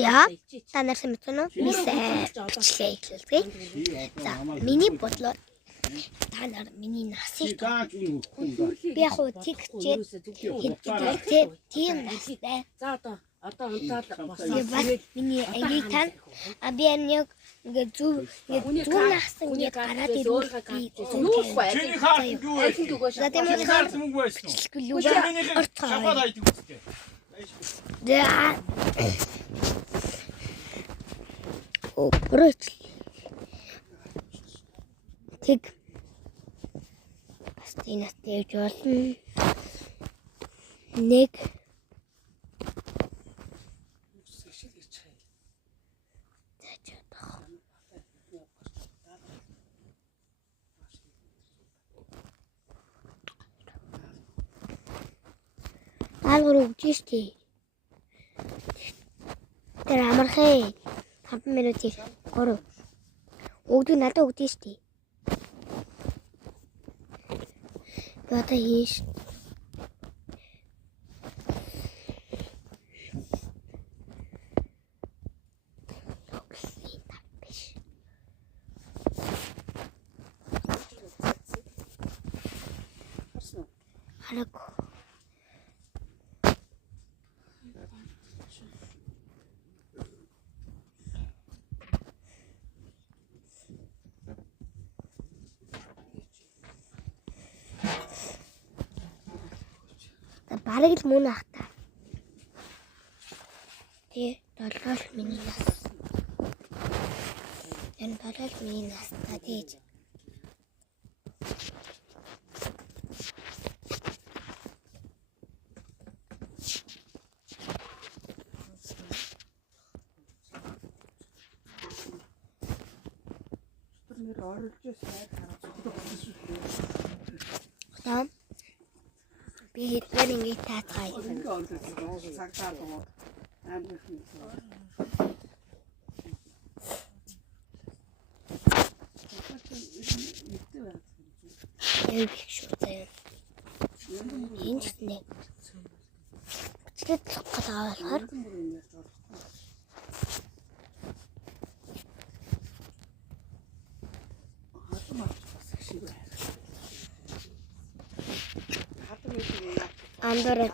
За та нар сайн мэдсэн үү? Бичлээ эхлүүлдэг. За миний бодлоор та нар миний насыг би яг уу тэгчээд хэдүүлээ тийм настай. За одоо унтаад миний аяг тань би яг ингээд зүг насан ингээд гараад ирвэл Чиний хаалт юу вэ? Чиний хаалт мөнгө байсан уу? Чиний шахаад айдаг үстэй. Брөч. Тэг. Астинас тэгж болно. Нэг Алгор өгч штий. Тэр амархай 5 минутыг 3. Өгдөг надад өгдөө штий. Одоо хийш. Хараагүй. Бараг л мөн ах та. Тэ 7 миний нас. Энэ 7 миний нас та тийж. Хам. Би хэдгээр ингэж таацгаая. Яа би шүү дээ. Энд нэг. Тэд цогцолоор Андорет.